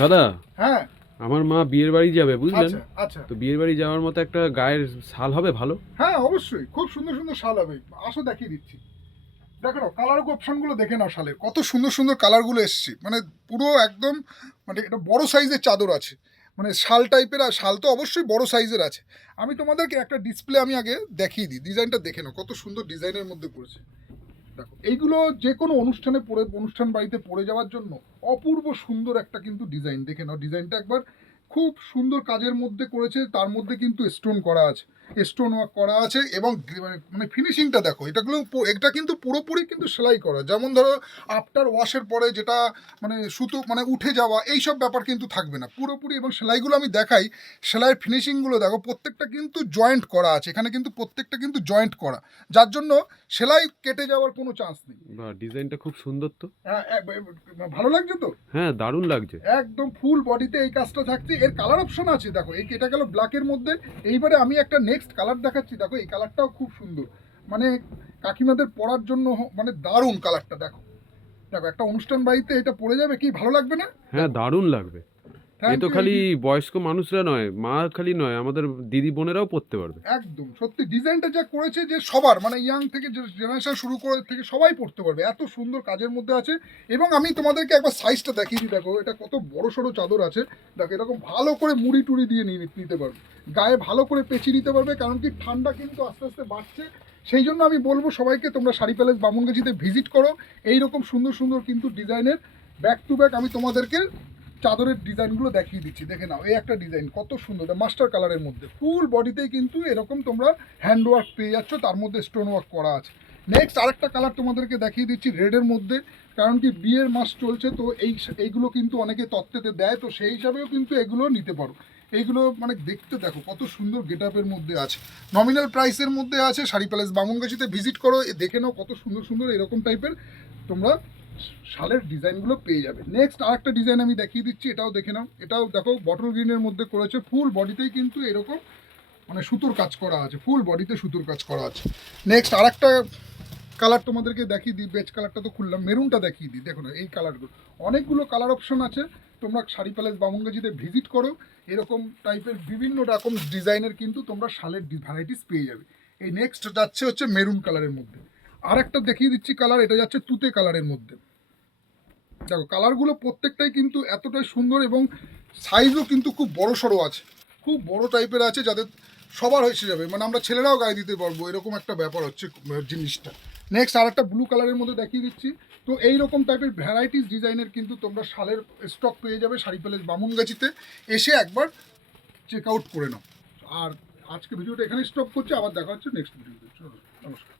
দাদা হ্যাঁ। আমার মা বিয়ের বাড়ি যাবে বুঝলেন? আচ্ছা আচ্ছা। তো বিয়ের বাড়ি যাওয়ার মতো একটা গায়ের শাল হবে ভালো? হ্যাঁ অবশ্যই। খুব সুন্দর সুন্দর শাল হবে। আসো দেখিয়ে দিচ্ছি। দেখো কালার অপশনগুলো দেখে নাও শালের। কত সুন্দর সুন্দর কালারগুলো এসছে। মানে পুরো একদম মানে এটা বড় সাইজের চাদর আছে। মানে শাল টাইপের আর শাল তো অবশ্যই বড় সাইজের আছে। আমি তোমাদেরকে একটা ডিসপ্লে আমি আগে দেখিয়ে দিই। ডিজাইনটা দেখে নাও কত সুন্দর ডিজাইনের মধ্যে করেছে দেখো, এইগুলো যে কোনো অনুষ্ঠানে পরে অনুষ্ঠান বাড়িতে পরে যাওয়ার জন্য অপূর্ব সুন্দর একটা কিন্তু ডিজাইন দেখে নাও ডিজাইনটা একবার খুব সুন্দর কাজের মধ্যে করেছে তার মধ্যে কিন্তু স্টোন করা আছে। স্টোন ওয়ার্ক করা আছে এবং মানে ফিনিশিংটা দেখো এটাগুলো এটা কিন্তু পুরোপুরি কিন্তু সেলাই করা। যেমন ধরো আফটার ওয়াশের পরে যেটা মানে সুতো মানে উঠে যাওয়া এই সব ব্যাপার কিন্তু থাকবে না। পুরোপুরি এবং সেলাইগুলো আমি দেখাই সেলাইয়ের ফিনিশিংগুলো দেখো প্রত্যেকটা কিন্তু জয়েন্ট করা আছে। এখানে কিন্তু প্রত্যেকটা কিন্তু জয়েন্ট করা। যার জন্য সেলাই কেটে যাওয়ার কোনো চান্স নেই। বা ডিজাইনটা খুব সুন্দর তো। হ্যাঁ, ভালো লাগছে তো? হ্যাঁ দারুণ লাগছে। একদম ফুল বডিতে এই কাজটা থাকছে এর কালার অপশন আছে, দেখো, এই এটা গেল ব্ল্যাকের মধ্যে। এইবারে আমি একটা নেক্সট কালার দেখাচ্ছি, দেখো, এই কালারটাও খুব সুন্দর। মানে কাকিমাদের পরার জন্য মানে দারুণ কালারটা দেখো। দেখো, একটা অনুষ্ঠান বাড়িতে এটা পরে যাবে কি, ভালো লাগবে না? হ্যাঁ দারুণ লাগবে। এ তো খালি বয়স্ক মানুষরা নয় মা খালি নয় আমাদের দিদি বোনেরাও পড়তে পারবে। একদম সত্যি ডিজাইনটা যা করেছে যে সবার মানে ইয়াং থেকে জেনারেশন শুরু করে থেকে সবাই পড়তে পারবে এত সুন্দর কাজের মধ্যে আছে। এবং আমি তোমাদেরকে একবার সাইজটা দেখিয়ে দিই দেখো এটা কত বড় সড়ো চাদর আছে। দেখো এরকম ভালো করে মুড়ি টুড়ি দিয়ে নিয়ে নিতে পারবে। গায়ে ভালো করে পেঁচিয়ে নিতে পারবে কারণ কি ঠান্ডা কিন্তু আস্তে আস্তে বাড়ছে। সেই জন্য আমি বলব সবাইকে তোমরা শাড়ি প্যালেস বামুনগাছিতে ভিজিট করো। এইরকম সুন্দর সুন্দর কিন্তু ডিজাইনের ব্যাক টু ব্যাক আমি তোমাদেরকে চাদরের ডিজাইনগুলো দেখিয়ে দিচ্ছি, দেখে নাও, এই একটা ডিজাইন কত সুন্দর মাস্টার কালারের মধ্যে ফুল বডিতেই কিন্তু এরকম তোমরা হ্যান্ড ওয়ার্ক পেয়ে যাচ্ছ, তার মধ্যে স্টোন ওয়ার্ক করা আছে। নেক্সট আরেকটা কালার তোমাদেরকে দেখিয়ে দিচ্ছি রেডের মধ্যে, কারণ কি বিয়ের মাস চলছে, তো এই এইগুলো কিন্তু অনেকে তত্ত্বেতে দেয়, তো সেই হিসাবেও কিন্তু এগুলো নিতে পারো। এইগুলো মানে দেখতে দেখো, কত সুন্দর গেট আপের মধ্যে আছে। নমিনাল প্রাইসের মধ্যে আছে, শাড়ি প্যালেস বামুনগাছিতে ভিজিট করো দেখে নাও কত সুন্দর সুন্দর এরকম টাইপের তোমরা শালের ডিজাইনগুলো পেয়ে যাবে। নেক্সট আরেকটা ডিজাইন আমি দেখিয়ে দিচ্ছি, এটাও দেখে নাও। এটাও দেখো বটল গ্রিনের মধ্যে করেছে ফুল বডিতেই কিন্তু এরকম মানে সুতোর কাজ করা আছে ফুল বডিতে সুতোর কাজ করা আছে। নেক্সট আরেকটা কালার তোমাদেরকে দেখিয়ে দিই বেজ কালারটা তো খুললাম মেরুনটা দেখিয়ে দিই, দেখো না, এই কালারগুলো অনেকগুলো কালার অপশন আছে, তোমরা শাড়ি প্যালেস বামুঙ্গাজিতে ভিজিট করো, এরকম টাইপের বিভিন্ন রকম ডিজাইনের কিন্তু তোমরা শালের ভ্যারাইটিস পেয়ে যাবে। এই নেক্সট যাচ্ছে হচ্ছে মেরুন কালারের মধ্যে। আর একটা দেখিয়ে দিচ্ছি কালার এটা যাচ্ছে তুতে কালারের মধ্যে। দেখো কালারগুলো প্রত্যেকটাই কিন্তু এতটাই সুন্দর এবং সাইজও কিন্তু খুব বড় সড়ো আছে। খুব বড় টাইপের আছে যাদের সবার হয়েছে যাবে। মানে আমরা ছেলেরাও গায়ে দিতে পারব, এরকম একটা ব্যাপার হচ্ছে জিনিসটা। নেক্সট আর একটা ব্লু কালারের মধ্যে দেখিয়ে দিচ্ছি। তো এই রকম টাইপের ভ্যারাইটিস ডিজাইনের কিন্তু তোমরা শালের স্টক পেয়ে যাবে শাড়ি প্যালেস বামুনগাছিতে। এসে একবার চেক আউট করে নাও। আর আজকে ভিডিওটা এখানে স্টপ করছি, আবার দেখা হচ্ছে নেক্সট ভিডিওতে নমস্কার।